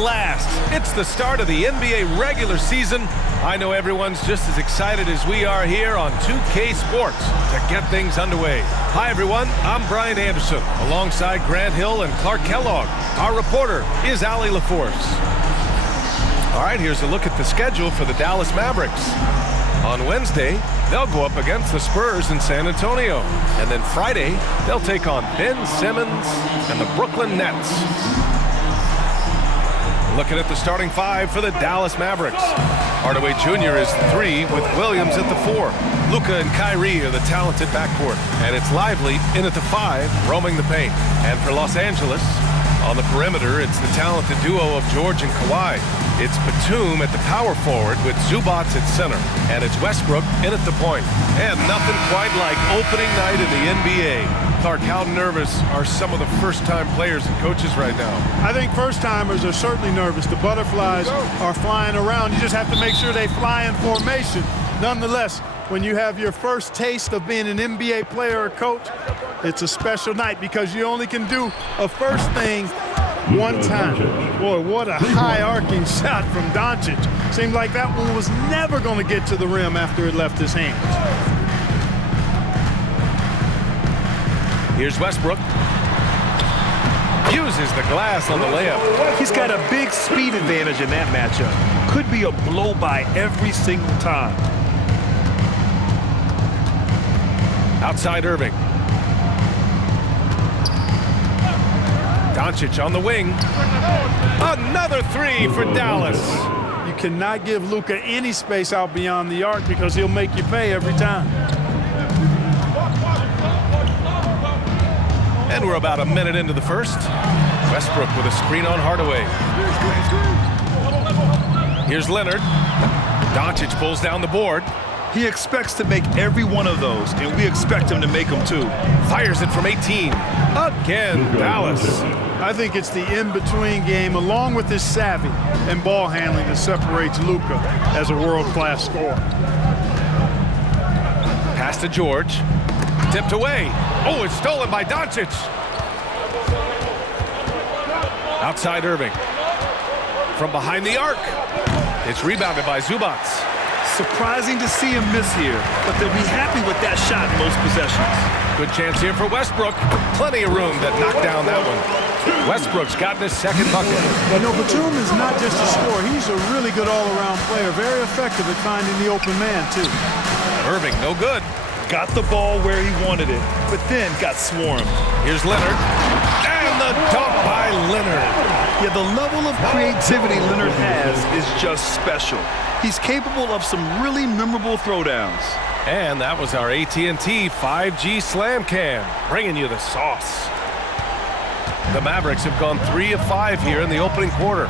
last, it's the start of the NBA regular season. I know everyone's just as excited as we are here on 2K Sports to get things underway. Hi everyone, I'm Brian Anderson, alongside Grant Hill and Clark Kellogg. Our reporter is Allie LaForce. All right, here's a look at the schedule for the Dallas Mavericks. On Wednesday, they'll go up against the Spurs in San Antonio. And then Friday, they'll take on Ben Simmons and the Brooklyn Nets. Looking at the starting five for the Dallas Mavericks. Hardaway Jr. is the 3 with Williams at the 4. Luka and Kyrie are the talented backcourt. And it's Lively in at the 5, roaming the paint. And for Los Angeles, on the perimeter, it's the talented duo of George and Kawhi. It's Batum at the power forward with Zubac at center. And it's Westbrook in at the point. And nothing quite like opening night in the NBA. Clark, how nervous are some of the first-time players and coaches right now? I think first-timers are certainly nervous. The butterflies are flying around. You just have to make sure they fly in formation. Nonetheless, when you have your first taste of being an NBA player or coach, it's a special night because you only can do a first thing one time. Boy, what a high-arcing shot from Doncic. Seemed like that one was never going to get to the rim after it left his hands. Here's Westbrook. Uses the glass on the layup. He's got a big speed advantage in that matchup. Could be a blow-by every single time. Outside Irving. Doncic on the wing. Another 3 for Dallas. You cannot give Luka any space out beyond the arc because he'll make you pay every time. And we're about a minute into the first. Westbrook with a screen on Hardaway. Here's Leonard. Doncic pulls down the board. He expects to make every one of those, and we expect him to make them too. Fires it from 18. Again, Dallas. I think it's the in-between game, along with his savvy and ball handling, that separates Luka as a world-class scorer. Pass to George. Tipped away. Oh, it's stolen by Doncic. Outside Irving. From behind the arc. It's rebounded by Zubac. Surprising to see him miss here, but they'll be happy with that shot most possessions. Good chance here for Westbrook. Plenty of room that knocked down that one. Westbrook's gotten his second bucket. You know, Batum is not just a scorer. He's a really good all-around player. Very effective at finding the open man, too. Irving, no good. Got the ball where he wanted it, but then got swarmed. Here's Leonard. And the dunk by Leonard. Yeah, the level of creativity Leonard has is just special. He's capable of some really memorable throwdowns. And that was our AT&T 5G Slam Cam, bringing you the sauce. The Mavericks have gone 3 of 5 here in the opening quarter.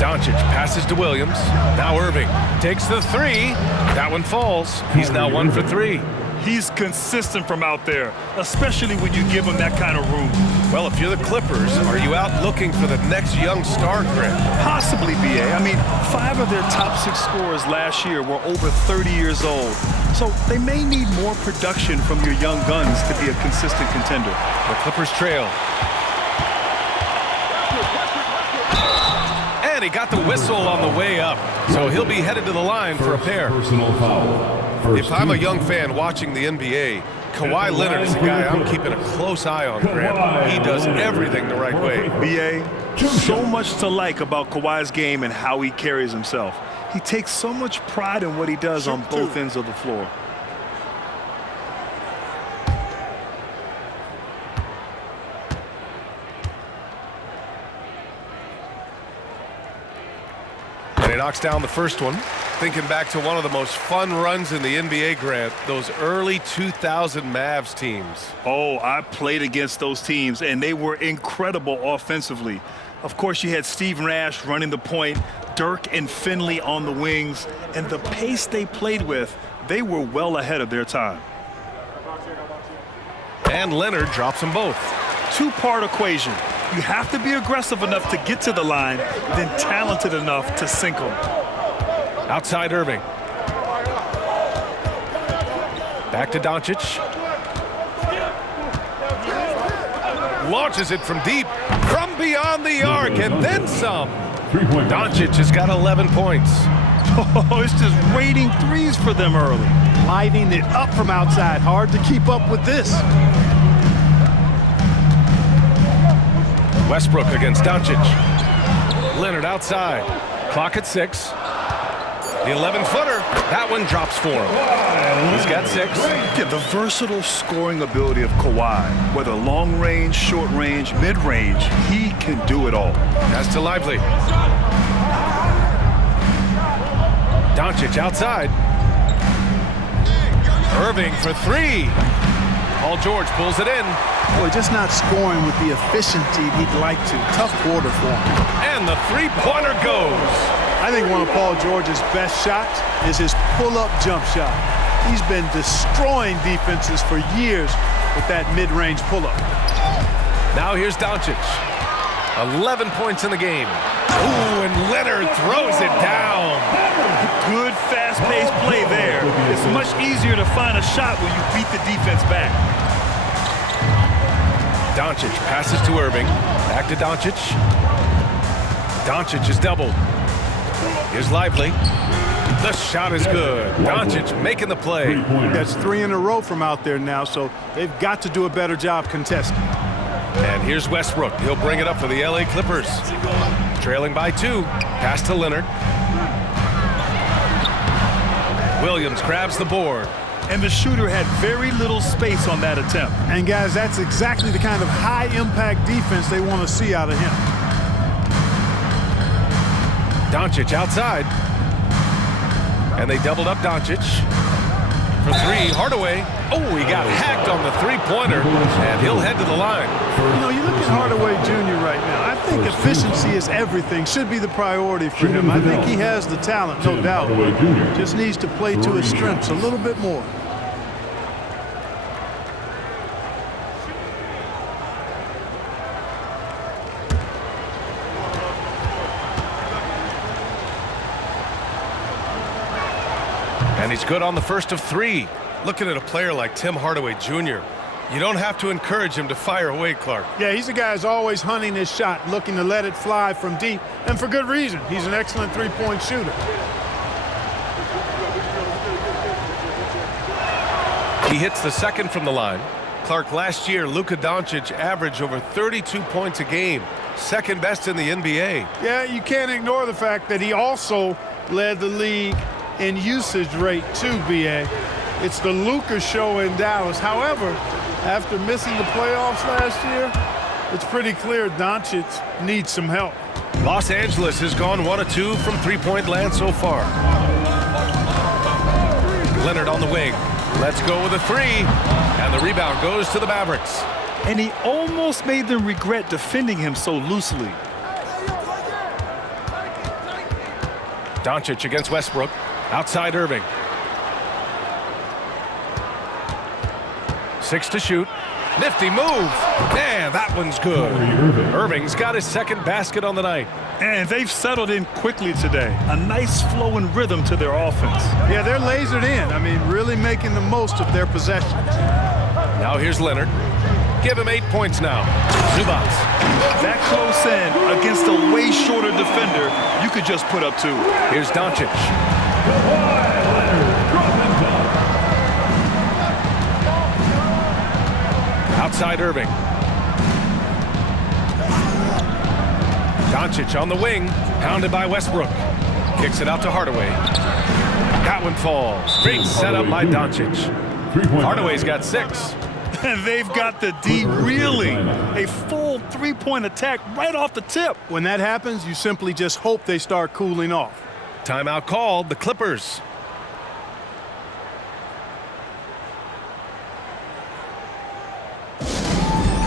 Doncic passes to Williams. Now Irving takes the 3. That one falls. He's now 1 for 3. He's consistent from out there, especially when you give him that kind of room. Well, if you're the Clippers, are you out looking for the next young star, Grant? Possibly, B.A. I mean, 5 of their top 6 scorers last year were over 30 years old. So they may need more production from your young guns to be a consistent contender. The Clippers trail. And he got the whistle on the way up. So he'll be headed to the line for a pair. Personal foul. If I'm a young fan watching the NBA, Kawhi Leonard is a guy I'm keeping a close eye on, Grant. He does everything the right way. B.A., so much to like about Kawhi's game and how he carries himself. He takes so much pride in what he does on both ends of the floor. And he knocks down the first one. Thinking back to one of the most fun runs in the NBA, Grant, those early 2000 Mavs teams. Oh, I played against those teams, and they were incredible offensively. Of course, you had Steve Nash running the point, Dirk and Finley on the wings, and the pace they played with, they were well ahead of their time. And Leonard drops them both. Two-part equation. You have to be aggressive enough to get to the line, then talented enough to sink them. Outside Irving. Back to Doncic. Launches it from deep, from beyond the arc, and then some. Doncic has got 11 points. Oh, it's just raining threes for them early. Lighting it up from outside. Hard to keep up with this. Westbrook against Doncic. Leonard outside. Clock at 6. The 11-footer. That one drops for him. He's got 6. Yeah, the versatile scoring ability of Kawhi, whether long range, short range, mid range, he can do it all. Pass to Lively. Doncic outside. Irving for 3. Paul George pulls it in. Boy, just not scoring with the efficiency he'd like to. Tough quarter for him. And the three-pointer goes. I think one of Paul George's best shots is his pull-up jump shot. He's been destroying defenses for years with that mid-range pull-up. Now here's Doncic. 11 points in the game. Ooh, and Leonard throws it down. Good fast-paced play there. It's much easier to find a shot when you beat the defense back. Doncic passes to Irving. Back to Doncic. Doncic is doubled. Here's Lively. The shot is good. Doncic making the play. That's 3 in a row from out there now, so they've got to do a better job contesting. And here's Westbrook. He'll bring it up for the LA Clippers. Trailing by 2. Pass to Leonard. Williams grabs the board. And the shooter had very little space on that attempt. And guys, that's exactly the kind of high-impact defense they want to see out of him. Doncic outside. And they doubled up Doncic. For 3, Hardaway. Oh, he got hacked on the three-pointer, and he'll head to the line. You know, you look at Hardaway Jr. right now. I think efficiency is everything. Should be the priority for him. I think he has the talent, no doubt. Just needs to play to his strengths a little bit more. And he's good on the first of 3. Looking at a player like Tim Hardaway Jr., you don't have to encourage him to fire away, Clark. Yeah, he's a guy who's always hunting his shot, looking to let it fly from deep, and for good reason. He's an excellent three-point shooter. He hits the second from the line. Clark, last year, Luka Doncic averaged over 32 points a game, second best in the NBA. Yeah, you can't ignore the fact that he also led the league in usage rate too, B.A. It's the Luka show in Dallas. However, after missing the playoffs last year, it's pretty clear Doncic needs some help. Los Angeles has gone 1 of 2 from three-point land so far. Leonard on the wing. Let's go with a 3. And the rebound goes to the Mavericks. And he almost made them regret defending him so loosely. Doncic against Westbrook. Outside Irving. 6 to shoot. Nifty move. Man, that one's good. Irving's got his second basket on the night. And they've settled in quickly today. A nice flow and rhythm to their offense. Yeah, they're lasered in. I mean, really making the most of their possessions. Now here's Leonard. Give him 8 points now. Zubac. That close in against a way shorter defender, you could just put up 2. Here's Doncic. Outside Irving. Doncic on the wing, pounded by Westbrook. Kicks it out to Hardaway. That one falls. Great setup by Doncic. Hardaway's got 6. And they've got the D reeling. A full three-point attack right off the tip. When that happens, you simply just hope they start cooling off. Timeout called, the Clippers.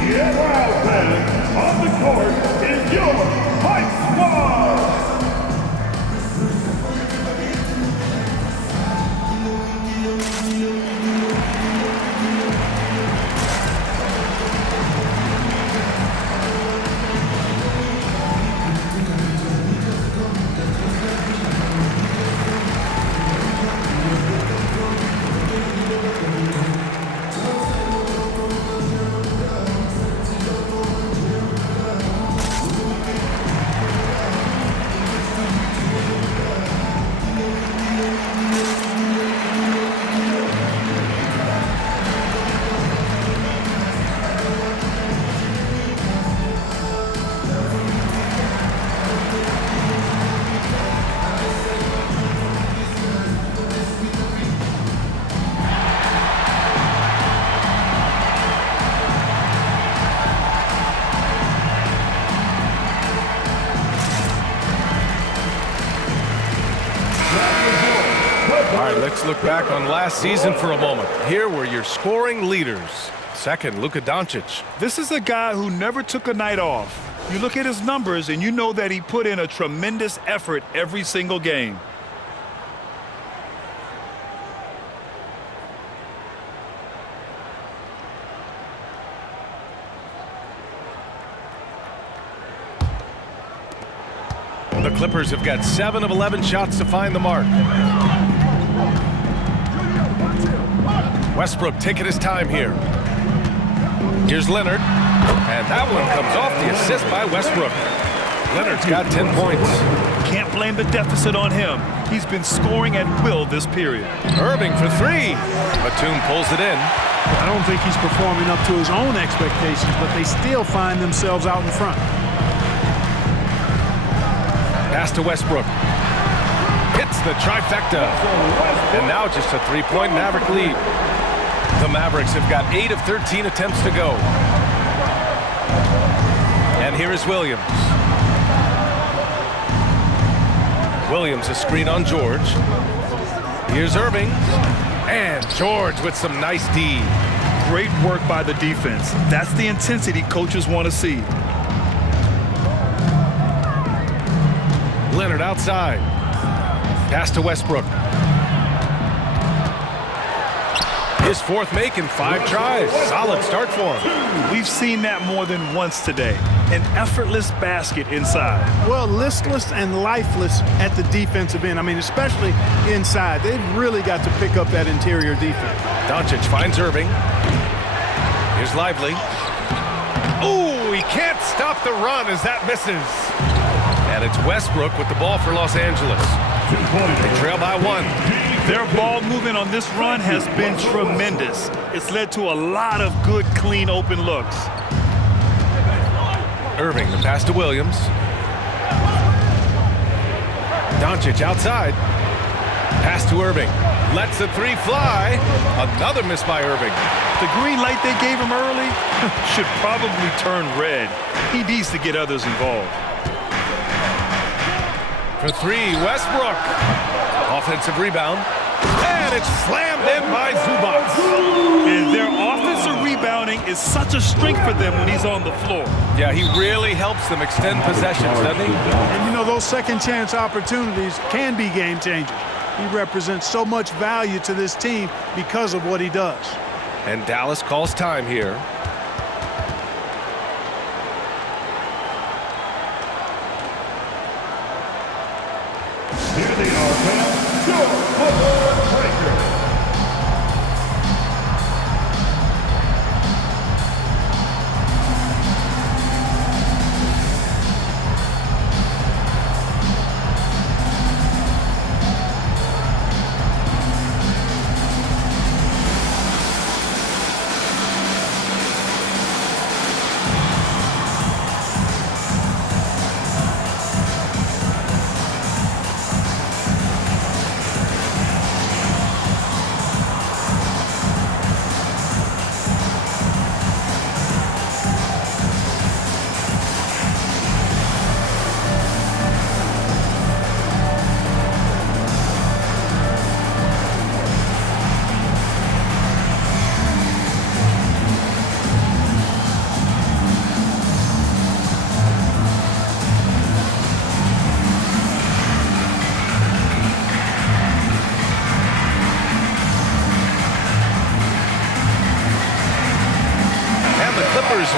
Get out, fans! On the court is your Hype Squad! look back on last season for a moment. Here were your scoring leaders. Second, Luka Doncic. This is a guy who never took a night off. You look at his numbers and you know that he put in a tremendous effort every single game. The Clippers have got 7 of 11 shots to find the mark. Westbrook taking his time here. Here's Leonard, and that one comes off the assist by Westbrook. Leonard's got 10 points. Can't blame the deficit on him. He's been scoring at will this period. Irving for 3. Batum pulls it in. I don't think he's performing up to his own expectations, but they still find themselves out in front. Pass to Westbrook. Hits the trifecta. And now just a 3-point Maverick lead. The Mavericks have got 8 of 13 attempts to go. And here is Williams. Williams a screen on George. Here's Irving. And George with some nice D. Great work by the defense. That's the intensity coaches want to see. Leonard outside. Pass to Westbrook. His 4th make in 5 tries. Solid start for him. We've seen that more than once today. An effortless basket inside. Well, listless and lifeless at the defensive end. I mean, especially inside. They've really got to pick up that interior defense. Doncic finds Irving. Here's Lively. Ooh, he can't stop the run as that misses. And it's Westbrook with the ball for Los Angeles. They trail by 1. Their ball movement on this run has been tremendous. It's led to a lot of good, clean, open looks. Irving, the pass to Williams. Doncic outside. Pass to Irving. Lets the 3 fly. Another miss by Irving. The green light they gave him early should probably turn red. He needs to get others involved. For 3, Westbrook. Offensive rebound. And it's slammed in by Zubac. And their offensive rebounding is such a strength for them when he's on the floor. Yeah, he really helps them extend possessions, doesn't he? And, you know, those second chance opportunities can be game changers. He represents so much value to this team because of what he does. And Dallas calls time here. Here they are, fans. Your Football Breaker.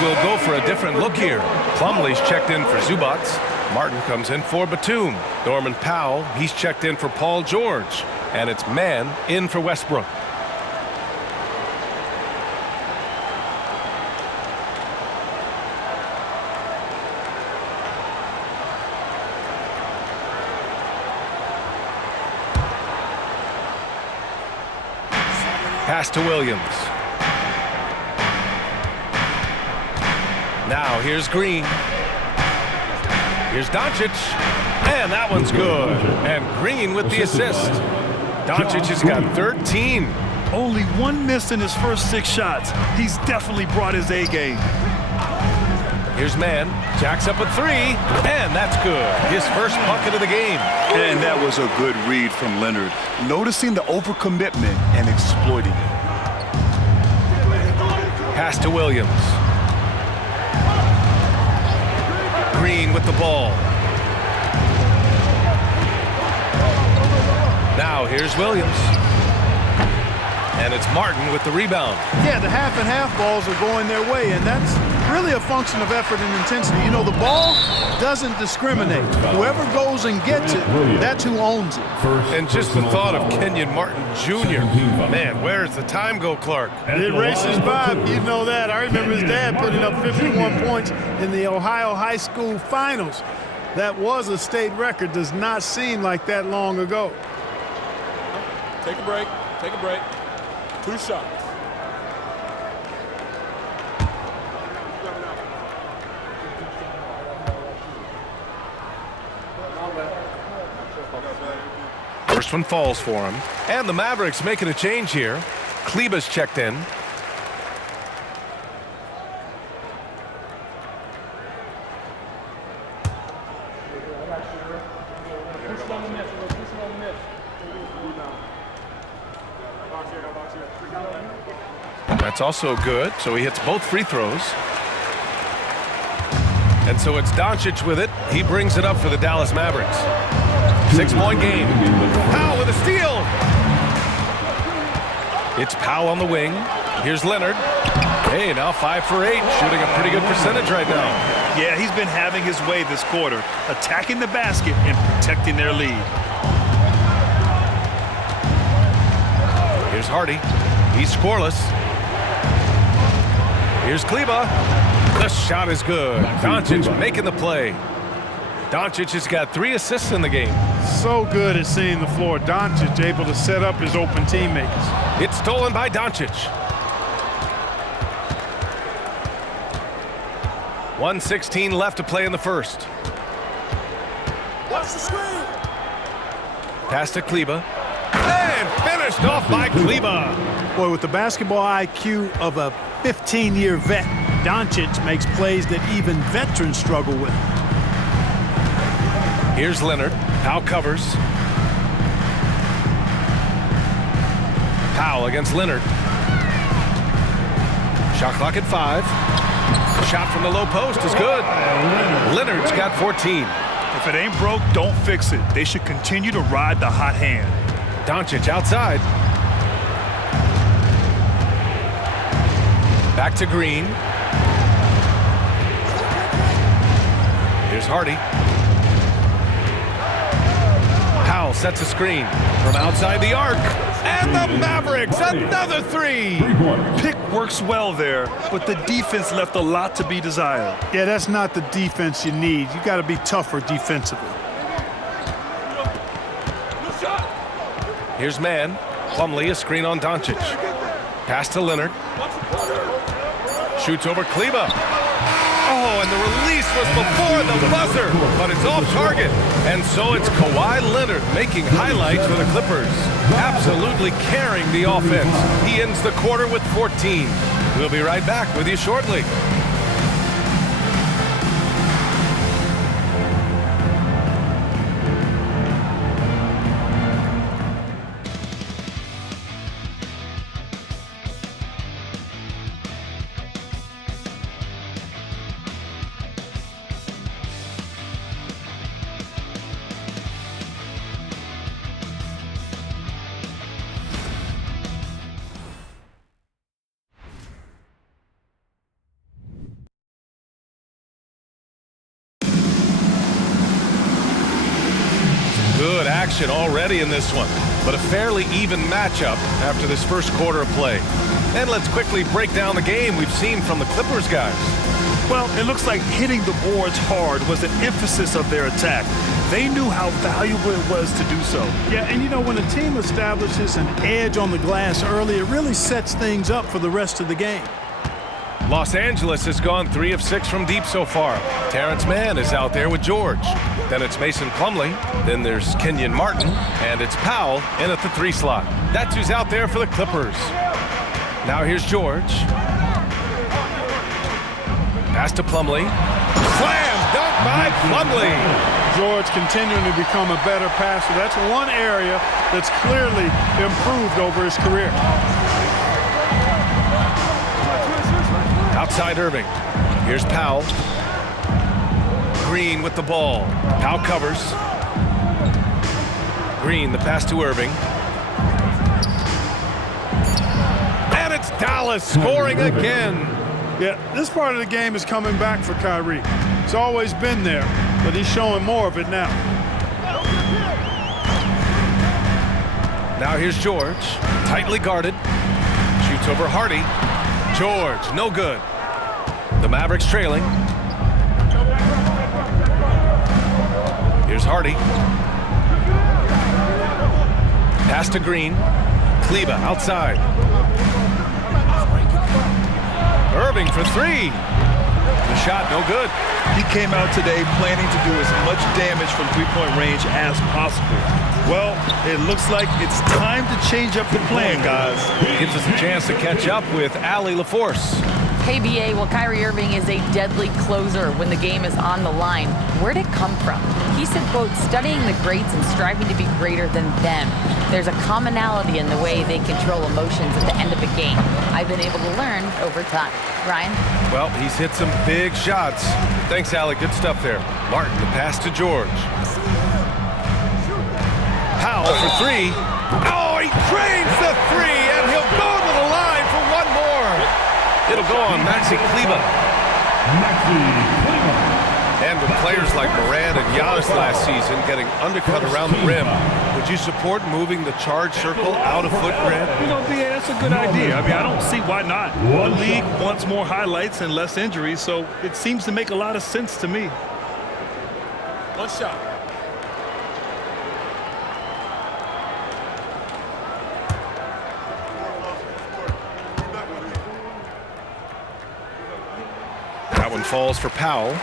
Will go for a different look here. Plumlee's checked in for Zubac. Martin comes in for Batum. Norman Powell, he's checked in for Paul George. And it's Mann in for Westbrook. Pass to Williams. Now here's Green. Here's Doncic. And that one's good. And Green with the assist. Doncic has got 13. Only 1 miss in his first 6 shots. He's definitely brought his A game. Here's Mann, jacks up a three, and that's good. His first bucket of the game. And that was a good read from Leonard, noticing the overcommitment and exploiting it. Pass to Williams. Green with the ball. Now here's Williams. And it's Martin with the rebound. Yeah, the half and half balls are going their way, and that's really a function of effort and intensity. You know, the ball doesn't discriminate. Whoever goes and gets it, that's who owns it. And just the thought of Kenyon Martin Jr. Man, where does the time go, Clark? It races by, you know that. I remember his dad putting up 51 points in the Ohio High School Finals. That was a state record. Does not seem like that long ago. Take a break. Take a break. 2 shots. First one falls for him. And the Mavericks making a change here. Kleba's checked in. That's also good, so he hits both free throws. And so it's Doncic with it. He brings it up for the Dallas Mavericks. 6-point game. Powell with a steal. It's Powell on the wing. Here's Leonard. Hey, now 5 for 8, shooting a pretty good percentage right now. Yeah, he's been having his way this quarter, attacking the basket and protecting their lead. Here's Hardy. He's scoreless. Here's Kleba. The shot is good. Doncic making the play. Doncic has got 3 assists in the game. So good at seeing the floor. Doncic able to set up his open teammates. It's stolen by Doncic. 1:16 left to play in the first. Watch the screen. Pass to Kleba. And finished off by Kleba. Boy, with the basketball IQ of a 15-year vet, Doncic makes plays that even veterans struggle with. Here's Leonard. Powell covers. Powell against Leonard. Shot clock at 5. Shot from the low post is good. Leonard's got 14. If it ain't broke, don't fix it. They should continue to ride the hot hand. Doncic outside. Back to Green. Here's Hardy. Powell sets a screen from outside the arc. And the Mavericks, another 3. Pick works well there, but the defense left a lot to be desired. Yeah, that's not the defense you need. You got to be tougher defensively. Here's Mann. Plumlee, a screen on Doncic. Pass to Leonard. Shoots over Kleba. Oh, and the release was before the buzzer, but it's off target. And so it's Kawhi Leonard making highlights for the Clippers. Absolutely carrying the offense. He ends the quarter with 14. We'll be right back with you shortly. Good action already in this one, but a fairly even matchup after this first quarter of play. And let's quickly break down the game we've seen from the Clippers guys. Well, it looks like hitting the boards hard was an emphasis of their attack. They knew how valuable it was to do so. Yeah, and you know, when a team establishes an edge on the glass early, it really sets things up for the rest of the game. Los Angeles has gone 3 of 6 from deep so far. Terrence Mann is out there with George. Then it's Mason Plumlee. Then there's Kenyon Martin. And it's Powell in at the 3 slot. That's who's out there for the Clippers. Now here's George. Pass Pass to Plumlee. Slam dunk by Plumlee. George continuing to become a better passer. That's one area that's clearly improved over his career. Outside Irving. Here's Powell. Green with the ball. Powell covers. Green, the pass to Irving. And it's Dallas scoring again. Yeah, this part of the game is coming back for Kyrie. It's always been there, but he's showing more of it now. Now here's George. Tightly guarded. Shoots over Hardy. George, no good. The Mavericks trailing. Here's Hardy. Pass to Green. Kleber outside. Irving for three. The shot no good. He came out today planning to do as much damage from three-point range as possible. Well, it looks like it's time to change up the plan, guys. Gives us a chance to catch up with Allie LaForce. Hey, BA, well, Kyrie Irving is a deadly closer when the game is on the line. Where'd it come from? He said, quote, studying the greats and striving to be greater than them. There's a commonality in the way they control emotions at the end of a game. I've been able to learn over time. Ryan? Well, he's hit some big shots. Thanks, Allie. Good stuff there. Martin, the pass to George. Powell for three. Oh, he drains the three, and he'll go to the line for one more. It'll go on Maxi Kleber. And with players like Morant and Giannis last season getting undercut around the rim, would you support moving the charge circle out of foot, Grant? You know, BA, that's a good idea. I mean, I don't see why not. The league wants more highlights and less injuries, so it seems to make a lot of sense to me. One shot. That one falls for Powell.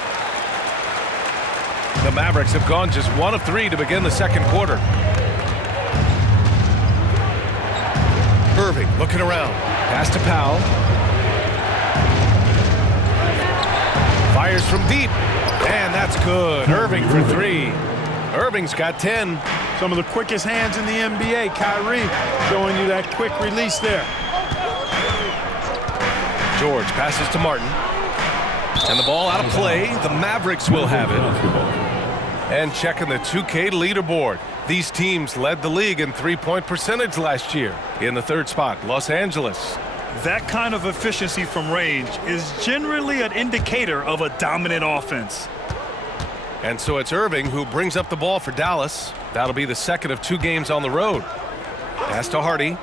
The Mavericks have gone just 1 of 3 to begin the second quarter. Irving looking around. Pass to Powell. Fires from deep. And that's good. Irving for three. Irving's got 10. Some of the quickest hands in the NBA. Kyrie showing you that quick release there. George passes to Martin. And the ball out of play. The Mavericks will have it. And checking the 2K leaderboard. These teams led the league in three-point percentage last year. In the third spot, Los Angeles. That kind of efficiency from range is generally an indicator of a dominant offense. And so it's Irving who brings up the ball for Dallas. That'll be the second of 2 games on the road. Pass to Hardy.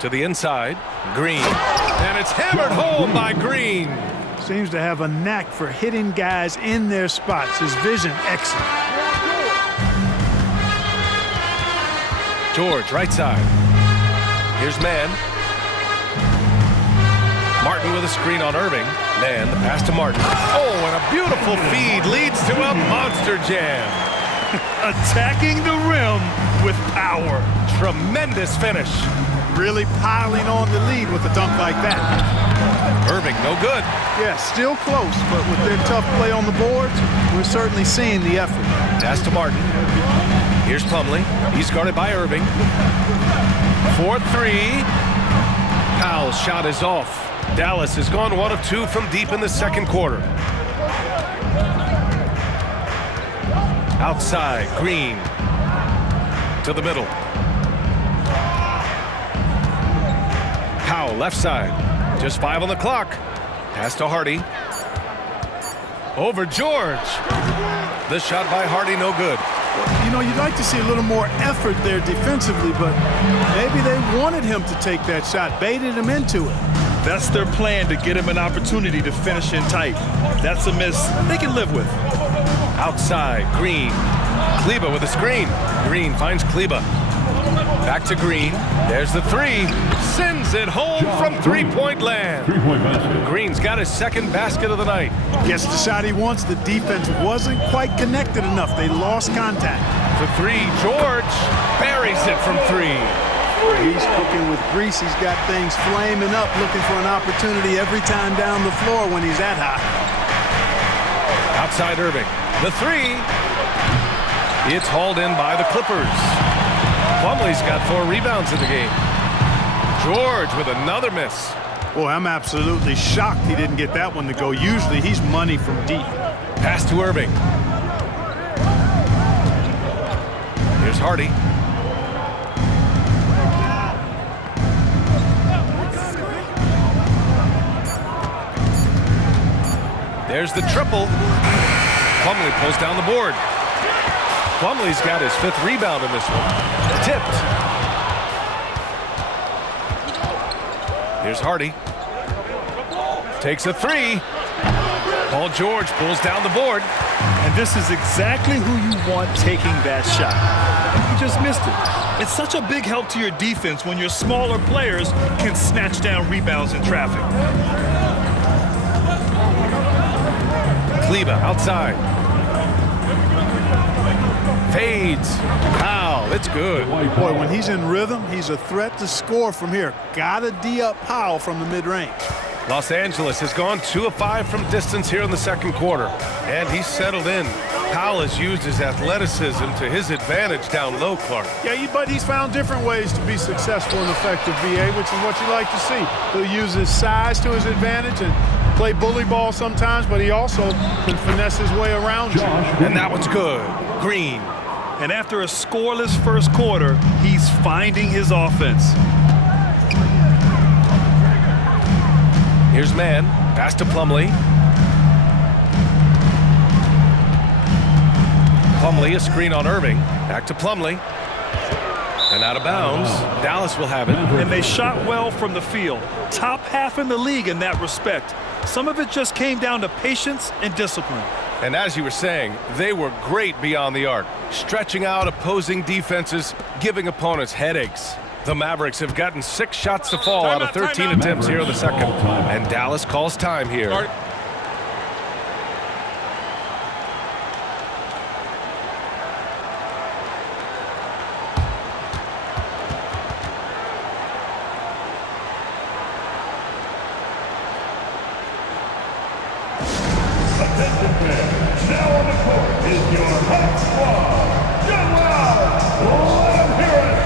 To the inside, Green. And it's hammered home by Green. Seems to have a knack for hitting guys in their spots. His vision excellent. George, right side. Here's Mann. Martin with a screen on Irving. Mann, the pass to Martin. Oh, and a beautiful feed leads to a monster jam. Attacking the rim with power. Tremendous finish. Really piling on the lead with a dunk like that. Irving, no good. Yeah, still close, but with their tough play on the boards, we're certainly seeing the effort. Pass to Martin. Here's Plumlee. He's guarded by Irving. 4-3. Powell's shot is off. Dallas has gone 1 of 2 from deep in the second quarter. Outside, Green. To the middle. Powell, left side. Just 5 on the clock. Pass to Hardy. Over George. This shot by Hardy, no good. You know, you'd like to see a little more effort there defensively, but maybe they wanted him to take that shot, baited him into it. That's their plan, to get him an opportunity to finish in tight. That's a miss they can live with. Outside, Green. Kleber with a screen. Green finds Kleber. Back to Green. There's the three. Sends it home from three-point land. Green's got his second basket of the night. Gets the shot he wants. The defense wasn't quite connected enough. They lost contact. For three, George buries it from three. He's cooking with grease. He's got things flaming up, looking for an opportunity every time down the floor when he's that high. Outside Irving. The three. It's hauled in by the Clippers. Plumlee's got 4 rebounds in the game. George with another miss. Boy, I'm absolutely shocked he didn't get that one to go. Usually he's money from deep. Pass to Irving. Here's Hardy. There's the triple. Plumlee pulls down the board. Plumlee's got his 5th rebound in this one. Tipped. Here's Hardy. Takes a 3. Paul George pulls down the board. And this is exactly who you want taking that shot. And you just missed it. It's such a big help to your defense when your smaller players can snatch down rebounds in traffic. Kleber outside. Fades. Wow, it's good. Boy, when he's in rhythm, he's a threat to score from here. Gotta D-up Powell from the mid-range. Los Angeles has gone 2 of 5 from distance here in the second quarter. And he's settled in. Powell has used his athleticism to his advantage down low, Clark. Yeah, but he's found different ways to be successful and effective, BA, which is what you like to see. He'll use his size to his advantage and play bully ball sometimes, but he also can finesse his way around you. And that one's good. Green. And after a scoreless first quarter, he's finding his offense. Here's Mann. Pass to Plumlee. Plumlee, a screen on Irving. Back to Plumlee. And out of bounds. Dallas will have it. And they shot well from the field. Top half in the league in that respect. Some of it just came down to patience and discipline. And as you were saying, they were great beyond the arc, stretching out opposing defenses, giving opponents headaches. The Mavericks have gotten 6 shots to fall out of 13 attempts here in the second. And Dallas calls time here. Attention fans, now on the court is your hot squad. Get loud! Let 'em hear it!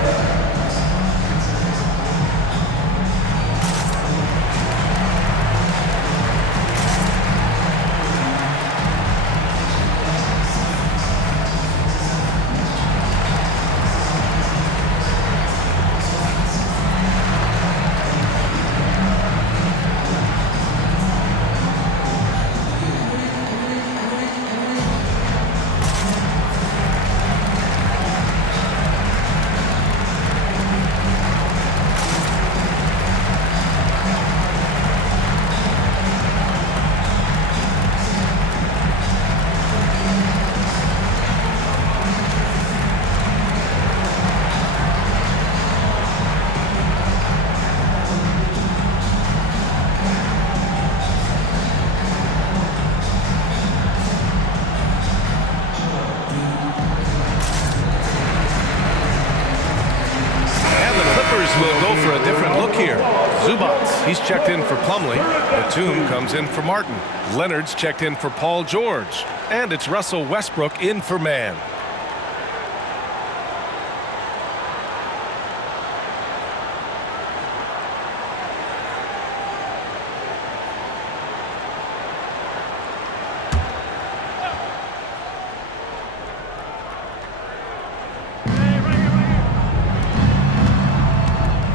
Will go for a different look here. Zubats, he's checked in for Plumlee. Batum comes in for Martin. Leonard's checked in for Paul George. And it's Russell Westbrook in for Mann.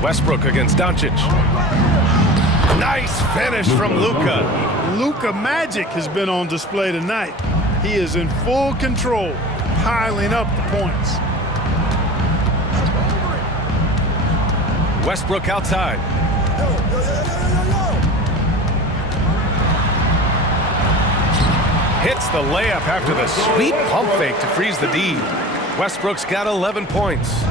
Westbrook against Doncic. Nice finish from Luka. Luka Magic has been on display tonight. He is in full control, piling up the points. Westbrook outside. Hits the layup after the sweet pump fake to freeze the D. Westbrook's got 11 points.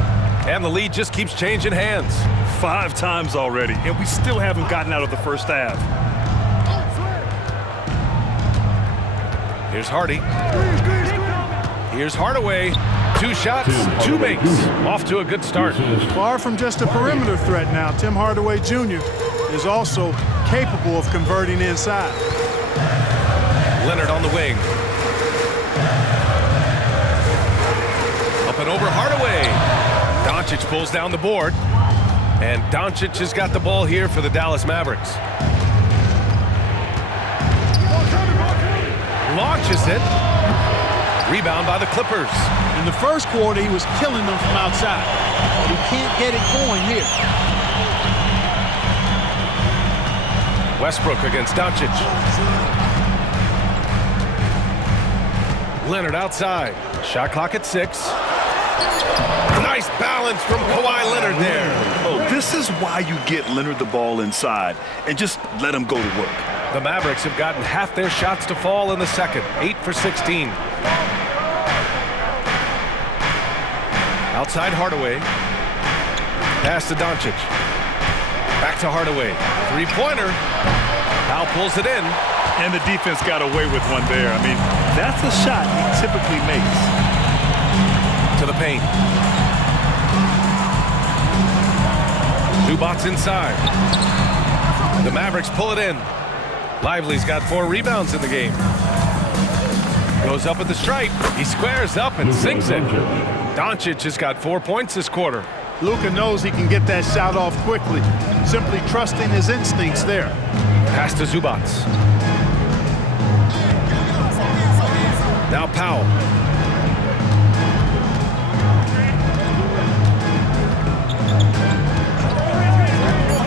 And the lead just keeps changing hands. 5 times already, and we still haven't gotten out of the first half. Here's Hardy. Here's Hardaway. 2 shots, 2 makes. Off to a good start. Far from just a perimeter threat now, Tim Hardaway Jr. is also capable of converting inside. Leonard on the wing. Up and over Hardaway. Doncic pulls down the board. And Doncic has got the ball here for the Dallas Mavericks. Launches it. Rebound by the Clippers. In the first quarter, he was killing them from outside. But he can't get it going here. Westbrook against Doncic. Leonard outside. Shot clock at 6. Nice balance from Kawhi Leonard there. Oh, this is why you get Leonard the ball inside and just let him go to work. The Mavericks have gotten half their shots to fall in the second. 8 for 16. Outside Hardaway. Pass to Doncic. Back to Hardaway. Three-pointer. Powell pulls it in. And the defense got away with one there. I mean, that's a shot he typically makes. To the paint. Zubac's inside. The Mavericks pull it in. Lively's got 4 rebounds in the game. Goes up at the stripe. He squares up and sinks it. Doncic has got 4 points this quarter. Luka knows he can get that shot off quickly, simply trusting his instincts there. Pass to Zubac. Now Powell.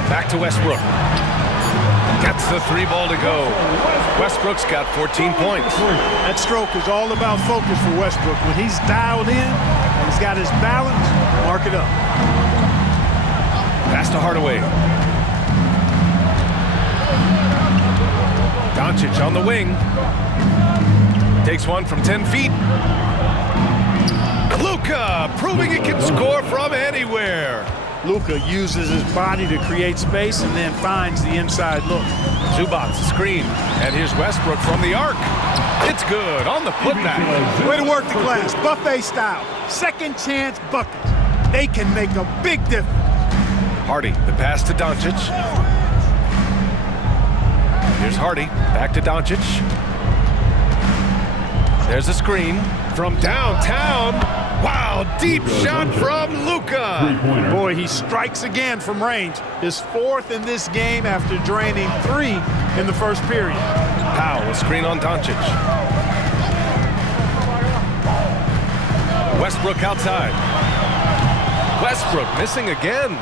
Back to Westbrook. Gets the 3 ball to go. Westbrook's got 14 points. That stroke is all about focus for Westbrook. When he's dialed in and he's got his balance, mark it up. Pass to Hardaway. Doncic on the wing. Takes one from 10 feet. Luka proving he can score from anywhere. Luka uses his body to create space and then finds the inside look. Zubac screen. And here's Westbrook from the arc. It's good on the putback. Way to work the glass. Buffet style. Second chance buckets. They can make a big difference. Hardy, the pass to Doncic. Here's Hardy, back to Doncic. There's a screen from downtown. Wow, deep shot from Luka. Boy, he strikes again from range. His 4th in this game after draining 3 in the first period. Powell, a screen on Doncic. Westbrook outside. Westbrook missing again.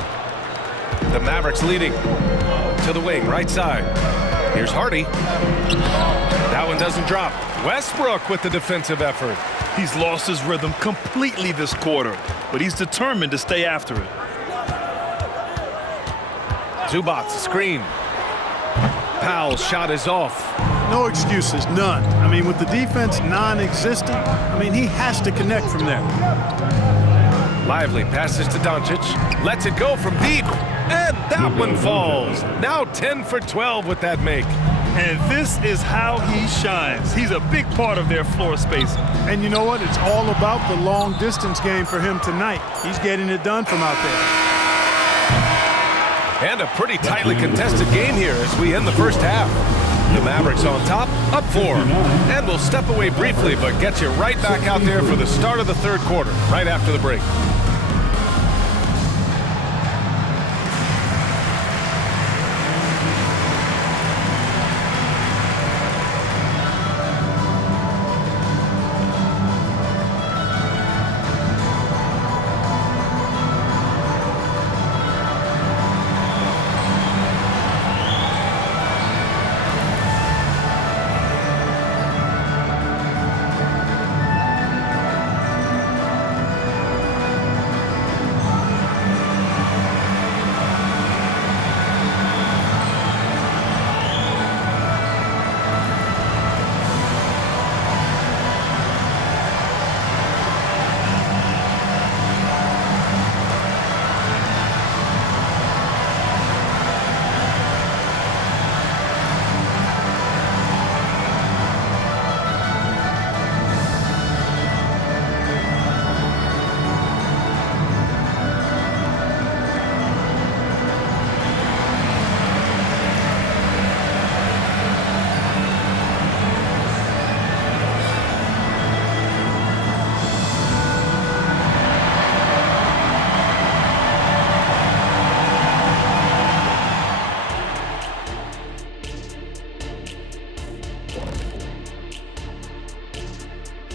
The Mavericks leading to the wing, right side. Here's Hardy. That one doesn't drop. Westbrook with the defensive effort. He's lost his rhythm completely this quarter, but he's determined to stay after it. Zubac, screen. Powell's shot is off. No excuses, none. I mean, with the defense non-existent, he has to connect from there. Lively passes to Doncic. Lets it go from deep. And that one falls. Now 10 for 12 with that make. And this is how he shines. He's a big part of their floor space. And you know what? It's all about the long distance game for him tonight. He's getting it done from out there. And a pretty tightly contested game here as we end the first half. The Mavericks on top, up 4. And we'll step away briefly, but get you right back out there for the start of the third quarter, right after the break.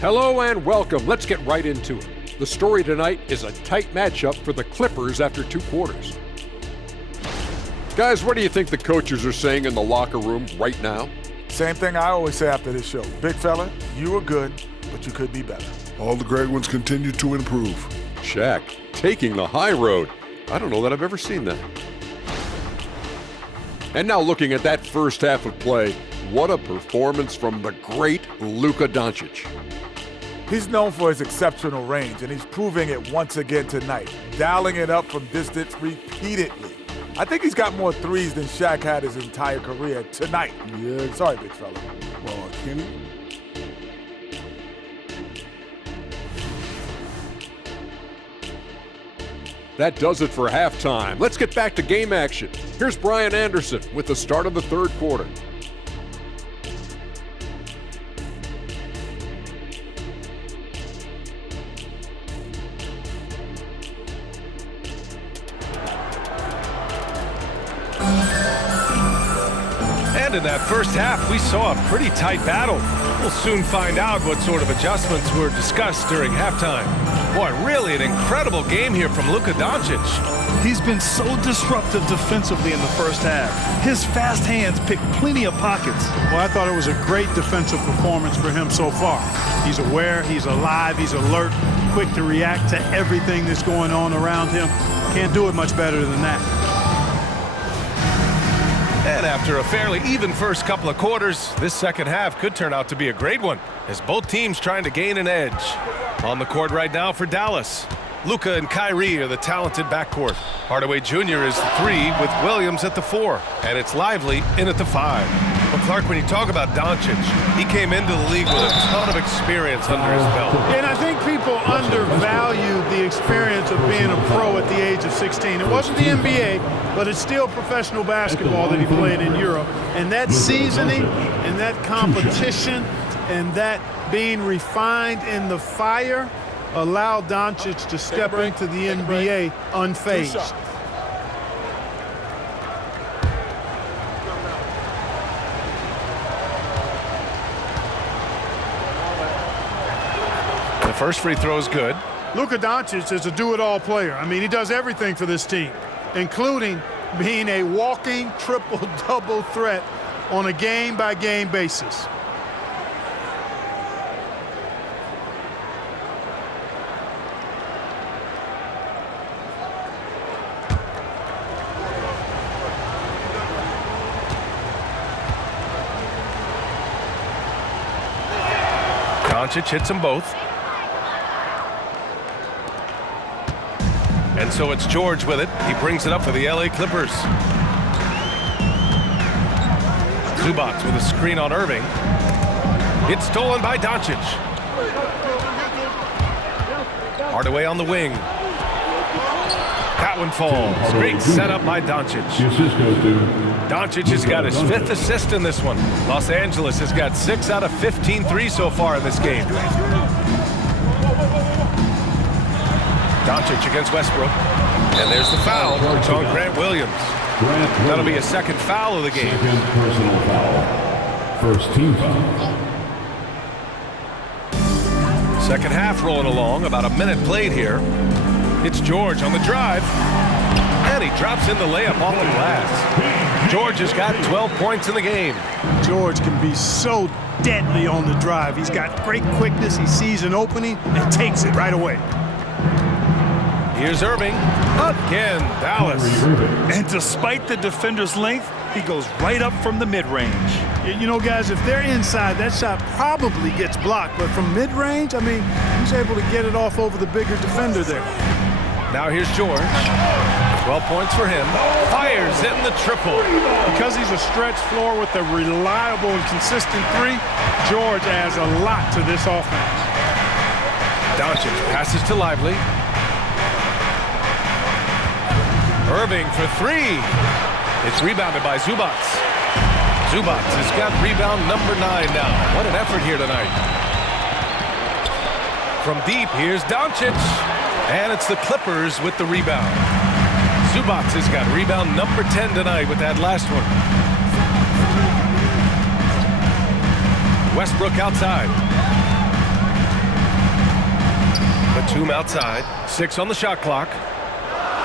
Hello and welcome. Let's get right into it. The story tonight is a tight matchup for the Clippers after 2 quarters. Guys, what do you think the coaches are saying in the locker room right now? Same thing I always say after this show. Big fella, you were good, but you could be better. All the great ones continue to improve. Shaq taking the high road. I don't know that I've ever seen that. And now looking at that first half of play, what a performance from the great Luka Doncic. He's known for his exceptional range, and he's proving it once again tonight, dialing it up from distance repeatedly. I think he's got more threes than Shaq had his entire career tonight. Yeah. Sorry, big fella. Well, Kenny. That does it for halftime. Let's get back to game action. Here's Brian Anderson with the start of the 3rd quarter. And in that first half, we saw a pretty tight battle. We'll soon find out what sort of adjustments were discussed during halftime. Boy, really an incredible game here from Luka Doncic. He's been so disruptive defensively in the first half. His fast hands pick plenty of pockets. Well, I thought it was a great defensive performance for him so far. He's aware, he's alive, he's alert, quick to react to everything that's going on around him. Can't do it much better than that. And after a fairly even first couple of quarters, this second half could turn out to be a great one, as both teams trying to gain an edge. On the court right now for Dallas, Luka and Kyrie are the talented backcourt. Hardaway Jr. is the 3 with Williams at the 4, and it's Lively in at the 5. But Clark, when you talk about Doncic, he came into the league with a ton of experience under his belt. And I think people undervalue the experience of being a pro at the age of 16. It wasn't the NBA, but it's still professional basketball that he played in Europe. And that seasoning and that competition and that being refined in the fire allowed Doncic to step into the NBA unfazed. The first free throw is good. Luka Doncic is a do-it-all player. I mean, he does everything for this team, including being a walking triple-double threat on a game-by-game basis. Doncic hits them both. And so it's George with it. He brings it up for the LA Clippers. Zubac with a screen on Irving. It's stolen by Doncic. Hardaway on the wing. That one falls. Great setup by Doncic. Doncic has got his 5th assist in this one. Los Angeles has got 6 out of 15 threes so far in this game. Doncic against Westbrook. And there's the foul. It's on Grant Williams. That'll be a 2nd foul of the game. Second personal foul. First team foul. Second half rolling along. About a minute played here. It's George on the drive. And he drops in the layup off the glass. George has got 12 points in the game. George can be so deadly on the drive. He's got great quickness. He sees an opening and takes it right away. Here's Irving. Again, Dallas. And despite the defender's length, he goes right up from the mid-range. You know, guys, if they're inside, that shot probably gets blocked. But from mid-range, I mean, he's able to get it off over the bigger defender there. Now here's George. 12 points for him. Fires in the triple. Because he's a stretch floor with a reliable and consistent 3, George adds a lot to this offense. Doncic passes to Lively. Irving for 3. It's rebounded by Zubac. Zubac has got rebound number 9 now. What an effort here tonight. From deep, here's Doncic. And it's the Clippers with the rebound. Zubac has got rebound number 10 tonight with that last one. Westbrook outside. Batum outside. 6 on the shot clock.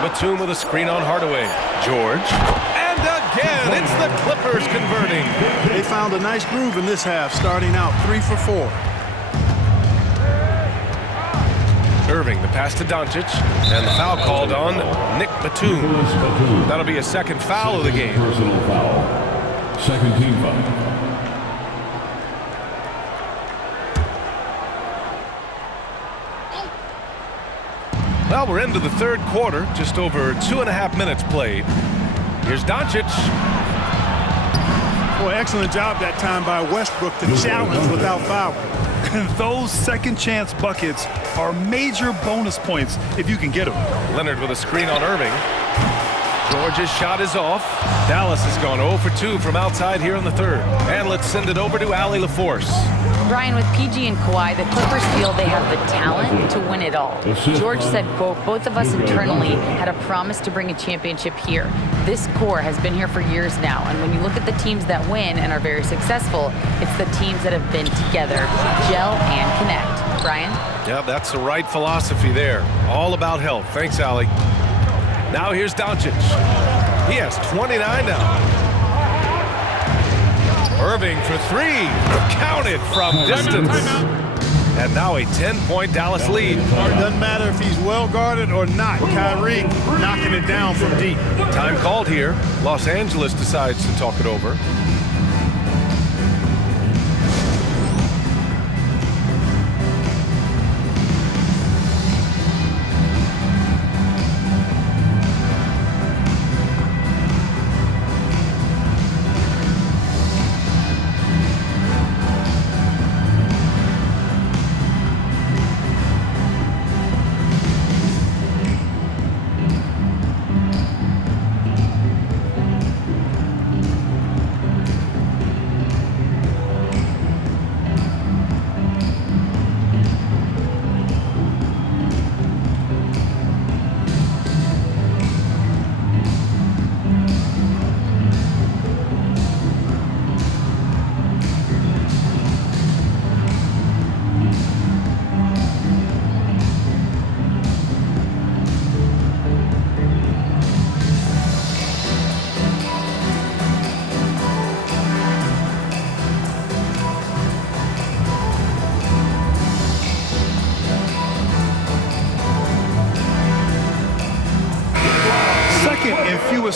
Batum with a screen on Hardaway. George. And again, it's the Clippers converting. They found a nice groove in this half, starting out 3 for 4. Irving, the pass to Doncic, and the foul called on Nick Batum. That'll be a second foul of the game. Personal foul. Second team foul. Well, we're into the third quarter, just over 2.5 minutes played. Here's Doncic. Boy, excellent job that time by Westbrook to challenge without fouling. And those second chance buckets are major bonus points if you can get them. Leonard with a screen on Irving. George's shot is off. Dallas has gone 0 for 2 from outside here in the third. And let's send it over to Allie LaForce. Brian, with PG and Kawhi, the Clippers feel they have the talent to win it all. George said, quote, both of us internally had a promise to bring a championship here. This core has been here for years now, and when you look at the teams that win and are very successful, it's the teams that have been together, gel and connect. Brian? Yeah, that's the right philosophy there. All about health. Thanks, Allie. Now here's Doncic. He has 29 now. Irving for 3. Counted from distance. And now a 10-point Dallas lead. It doesn't matter if he's well guarded or not. Kyrie knocking it down from deep. Time called here. Los Angeles decides to talk it over.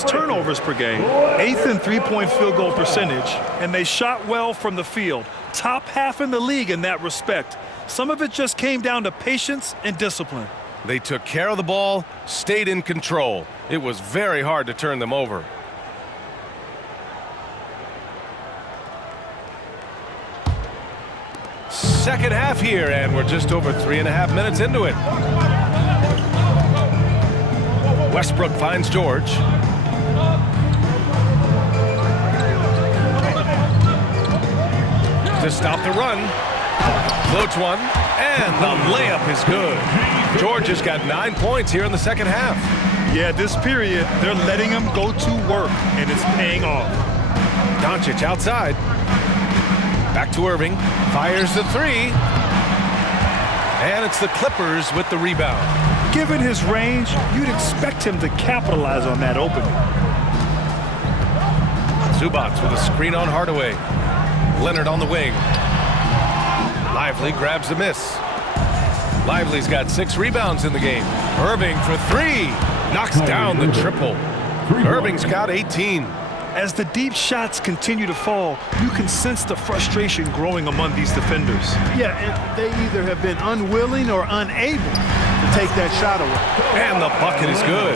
Turnovers per game, 8th in three-point field goal percentage, and they shot well from the field. Top half in the league in that respect. Some of it just came down to patience and discipline. They took care of the ball, stayed in control. It was very hard to turn them over. Second half here, and we're just over 3.5 minutes into it. Westbrook finds George. To stop the run. Floats one, and the layup is good. George has got 9 points here in the second half. Yeah, this period, they're letting him go to work, and it's paying off. Doncic outside. Back to Irving. Fires the 3. And it's the Clippers with the rebound. Given his range, you'd expect him to capitalize on that opening. Zubac with a screen on Hardaway. Leonard on the wing. Lively grabs the miss. Lively's got 6 rebounds in the game. Irving for 3. Knocks down the triple. Irving's got 18. As the deep shots continue to fall, you can sense the frustration growing among these defenders. Yeah, and they either have been unwilling or unable to take that shot away. And the bucket is good.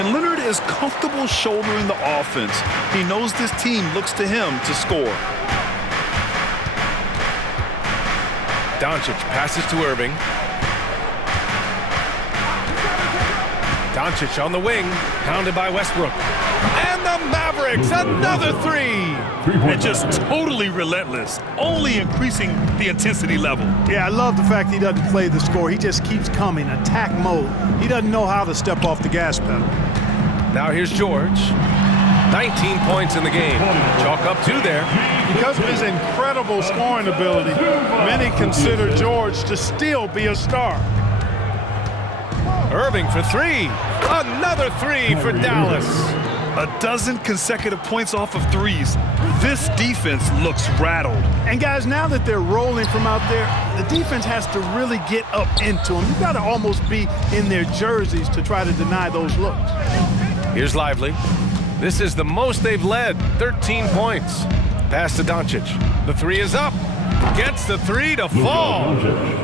And Leonard is comfortable shouldering the offense. He knows this team looks to him to score. Doncic passes to Irving. Doncic on the wing, pounded by Westbrook. And the Mavericks, another 3. And just totally relentless, only increasing the intensity level. Yeah, I love the fact he doesn't play the score. He just keeps coming, attack mode. He doesn't know how to step off the gas pedal. Now here's George. 19 points in the game. Chalk up 2 there. Because of his incredible scoring ability, many consider George to still be a star. Irving for three. Another three for Dallas. A dozen consecutive points off of threes. This defense looks rattled. And guys, now that they're rolling from out there, the defense has to really get up into them. You've got to almost be in their jerseys to try to deny those looks. Here's Lively. This is the most they've led, 13 points. Pass to Doncic. The three is up. Gets the three to fall.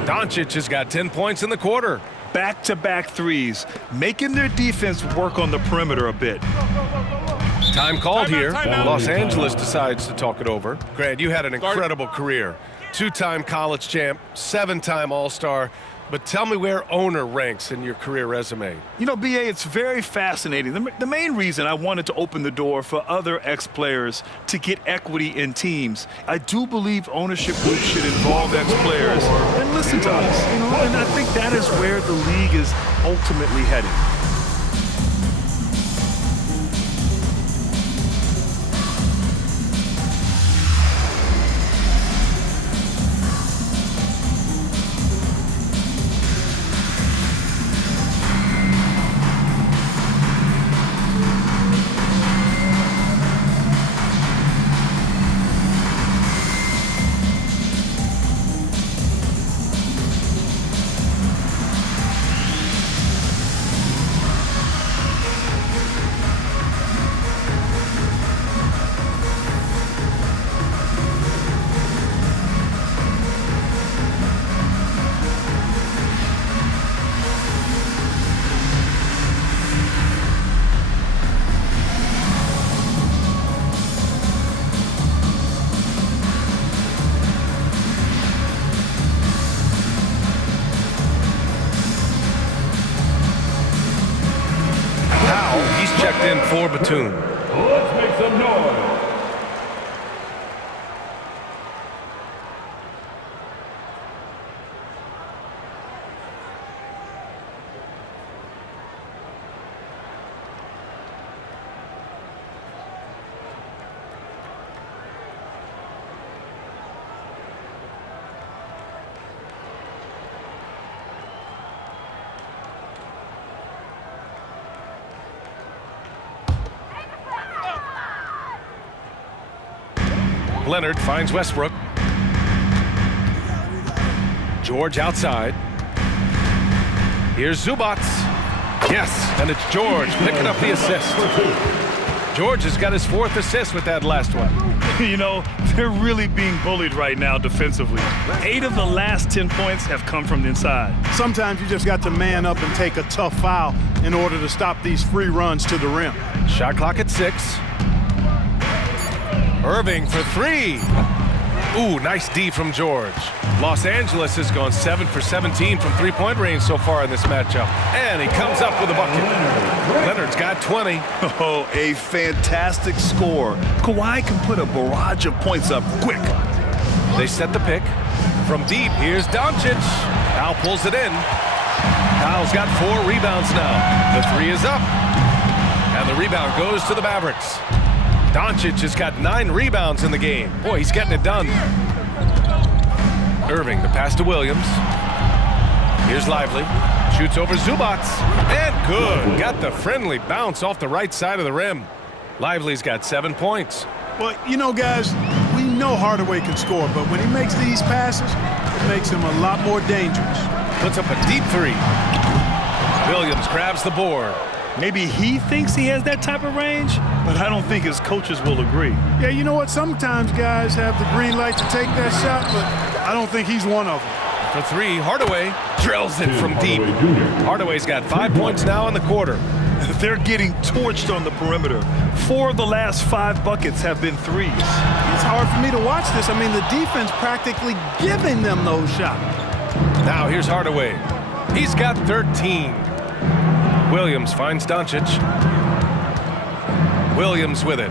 Doncic has got 10 points in the quarter. Back-to-back threes, making their defense work on the perimeter a bit. Time called here. Timeout. Los Angeles decides to talk it over. Grant, you had an incredible career. 2-time college champ, 7-time All-Star. But tell me where owner ranks in your career resume. You know, B.A., it's very fascinating. The main reason I wanted to open the door for other ex-players to get equity in teams, I do believe ownership groups should involve ex-players and listen to us. You know, and I think that is where the league is ultimately headed. Checked in for Batum. Let's make some noise. Leonard finds Westbrook. George outside. Here's Zubac. Yes, and it's George picking up the assist. George has got his 4th assist with that last one. You know, they're really being bullied right now defensively. 8 of the last 10 points have come from the inside. Sometimes you just got to man up and take a tough foul in order to stop these free runs to the rim. Shot clock at 6. Irving for 3. Ooh, nice D from George. Los Angeles has gone 7 for 17 from three-point range so far in this matchup. And he comes up with a bucket. Leonard's got 20. Oh, a fantastic score. Kawhi can put a barrage of points up quick. They set the pick. From deep, here's Doncic. Al pulls it in. Al's got 4 rebounds now. The 3 is up. And the rebound goes to the Mavericks. Doncic has got 9 rebounds in the game. Boy, he's getting it done. Irving, the pass to Williams. Here's Lively. Shoots over Zubac. And good. Got the friendly bounce off the right side of the rim. Lively's got 7 points. Well, you know, guys, we know Hardaway can score, but when he makes these passes, it makes him a lot more dangerous. Puts up a deep 3. Williams grabs the board. Maybe he thinks he has that type of range, but I don't think his coaches will agree. Yeah, you know what? Sometimes guys have the green light to take that shot, but I don't think he's one of them. For 3, Hardaway drills it from deep. Hardaway's got 5 points now in the quarter. They're getting torched on the perimeter. 4 of the last 5 buckets have been threes. It's hard for me to watch this. I mean, the defense practically giving them those shots. Now here's Hardaway. He's got 13. Williams finds Doncic. Williams with it.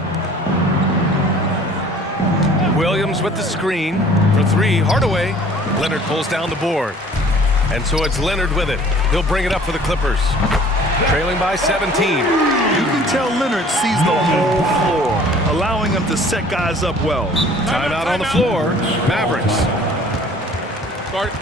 Williams with the screen. For 3, Hardaway. Leonard pulls down the board. And so it's Leonard with it. He'll bring it up for the Clippers. Trailing by 17. You can tell Leonard sees the whole floor, allowing him to set guys up well. Timeout on the floor. Mavericks. Start.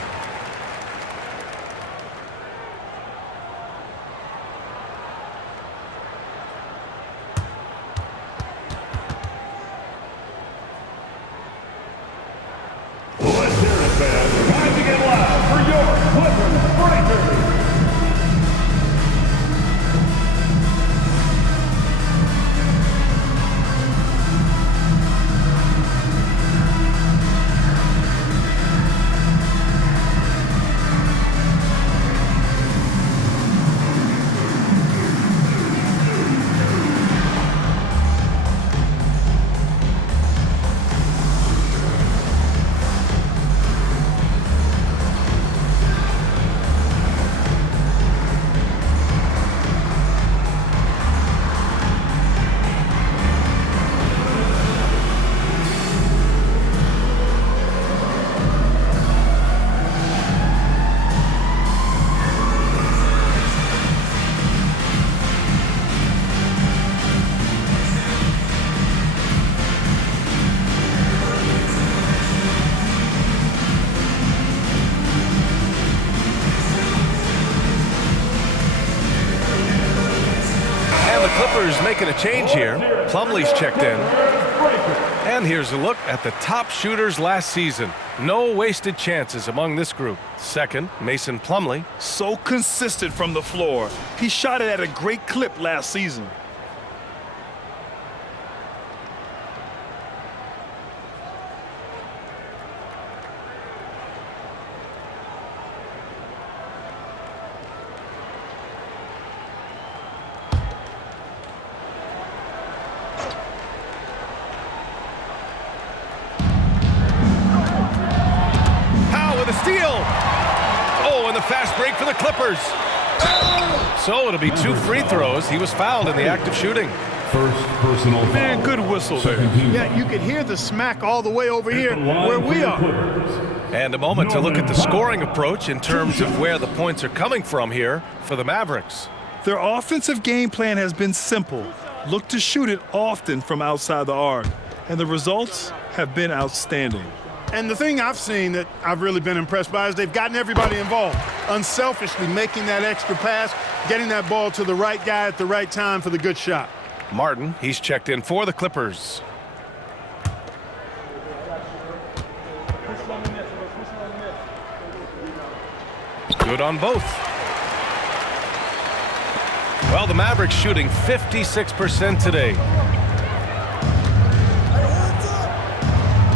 making a change here. Plumlee's checked in. And here's a look at the top shooters last season. No wasted chances among this group. Second, Mason Plumlee. So consistent from the floor. He shot it at a great clip last season. Fast break for the Clippers. So it'll be 2 free throws. He was fouled in the act of shooting. First personal foul. Man, good whistle there. Yeah, you could hear the smack all the way over here where we are. And a moment to look at the scoring approach in terms of where the points are coming from here for the Mavericks. Their offensive game plan has been simple. Look to shoot it often from outside the arc. And the results have been outstanding. And the thing I've seen that I've really been impressed by is they've gotten everybody involved, unselfishly making that extra pass, getting that ball to the right guy at the right time for the good shot. Martin, he's checked in for the Clippers. Good on both. Well, the Mavericks shooting 56% today.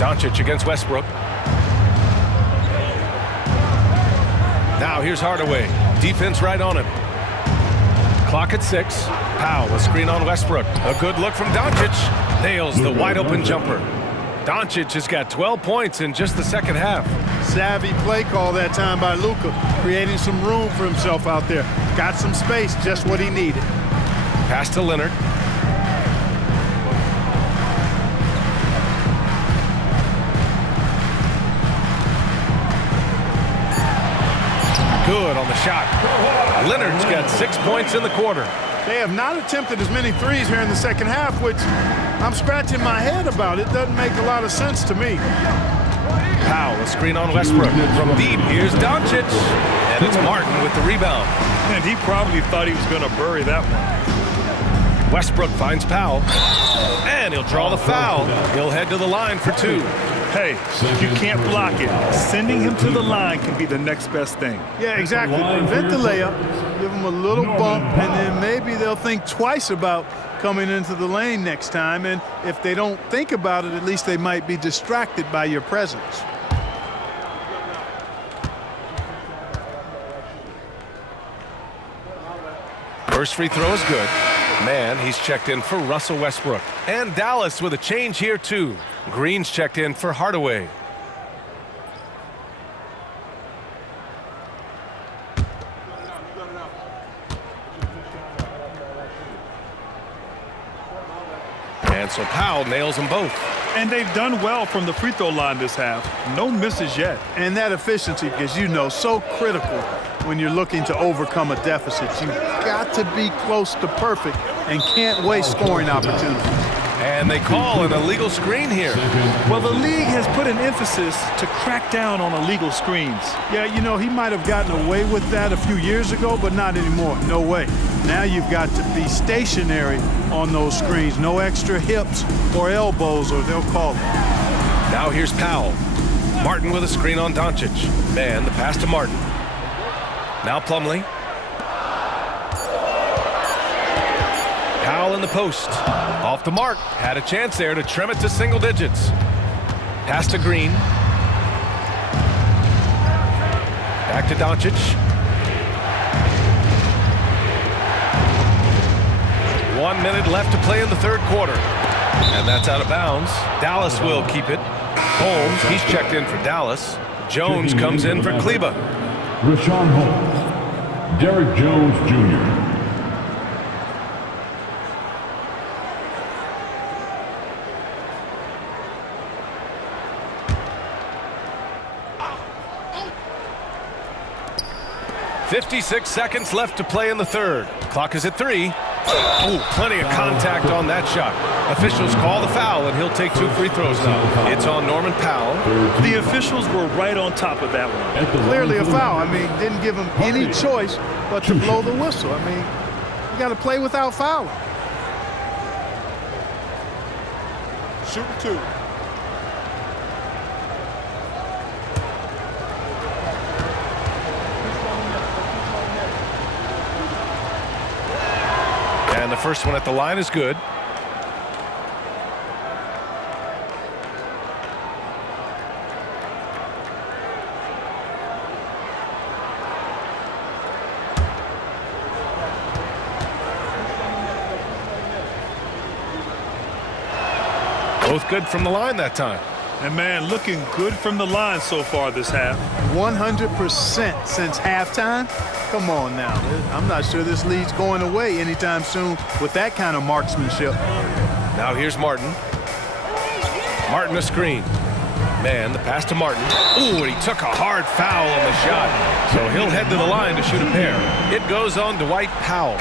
Doncic against Westbrook. Now here's Hardaway. Defense right on him. Clock at 6. Powell, a screen on Westbrook. A good look from Doncic. Nails the wide open jumper. Doncic has got 12 points in just the second half. Savvy play call that time by Luka, creating some room for himself out there. Got some space, just what he needed. Pass to Leonard. Good on the shot. Leonard's got 6 points in the quarter. They have not attempted as many threes here in the second half, which I'm scratching my head about. It doesn't make a lot of sense to me. Powell, a screen on Westbrook. From deep, here's Doncic. And it's Martin with the rebound. And he probably thought he was going to bury that one. Westbrook finds Powell. And he'll draw the foul. He'll head to the line for 2. Hey, you can't block it. Sending him to the line can be the next best thing. Yeah, exactly. Prevent the layup, give him a little bump, and then maybe they'll think twice about coming into the lane next time. And if they don't think about it, at least they might be distracted by your presence. First free throw is good. Man, he's checked in for Russell Westbrook. And Dallas with a change here, too. Green's checked in for Hardaway. And so Powell nails them both. And they've done well from the free throw line this half. No misses yet. And that efficiency, because you know, so critical when you're looking to overcome a deficit. You've got to be close to perfect and can't waste scoring opportunities. And they call an illegal screen here. Well, the league has put an emphasis to crack down on illegal screens. Yeah, you know, he might have gotten away with that a few years ago, but not anymore. No way. Now you've got to be stationary on those screens. No extra hips or elbows, or they'll call it. Now here's Powell. Martin with a screen on Doncic. Man, the pass to Martin. Now Plumlee. Powell in the post. Off the mark. Had a chance there to trim it to single digits. Pass to Green. Back to Doncic. 1 minute left to play in the third quarter. And that's out of bounds. Dallas will keep it. Holmes, he's checked in for Dallas. Jones comes in for Kleber. Richaun Holmes. Derrick Jones Jr. .56 seconds left to play in the third. Clock is at 3. Oh, plenty of contact on that shot. Officials call the foul, and he'll take 2 free throws now. It's on Norman Powell. The officials were right on top of that one. Clearly a foul. I mean, didn't give him any choice but to blow the whistle. I mean, you got to play without fouling. Shooting 2. And the first one at the line is good. Both good from the line that time. And man, looking good from the line so far this half. 100% since halftime. Come on now. I'm not sure this lead's going away anytime soon with that kind of marksmanship. Now here's Martin. Martin a screen. Man, the pass to Martin. Ooh, and he took a hard foul on the shot. So he'll head to the line to shoot a pair. It goes on Dwight Powell.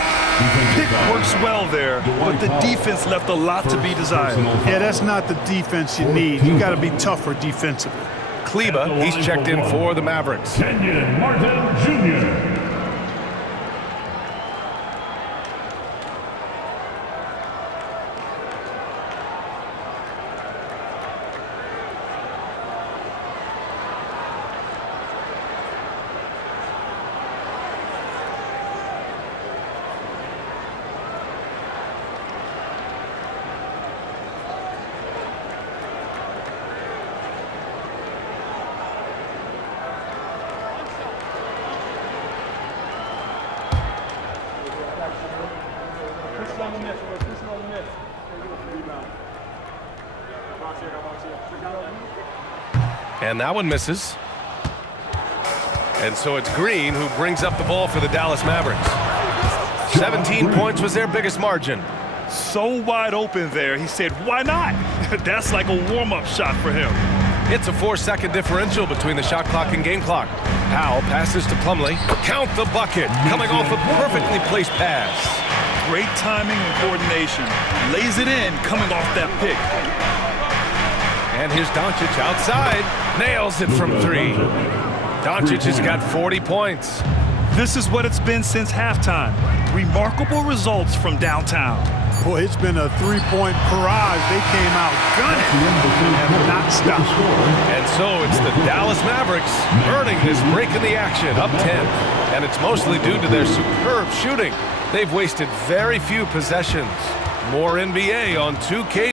Pick works well there, but the defense left a lot to be desired. Yeah, that's not the defense you need. You got to be tougher defensively. Kleba, he's checked in for the Mavericks. Kenyon Martin Jr. And that one misses. And so it's Green who brings up the ball for the Dallas Mavericks. 17 points was their biggest margin. So wide open there, he said, why not? That's like a warm-up shot for him. It's a 4-second differential between the shot clock and game clock. Powell passes to Plumlee. Count the bucket, coming off a perfectly placed pass. Great timing and coordination. Lays it in, coming off that pick. And here's Doncic outside. Nails it from 3. Doncic has got 40 points. This is what it's been since halftime. Remarkable results from downtown. Boy, it's been a three-point barrage. They came out gunning and have not stopped. And so it's the Dallas Mavericks earning this break in the action, up 10. And it's mostly due to their superb shooting. They've wasted very few possessions. More NBA on 2K.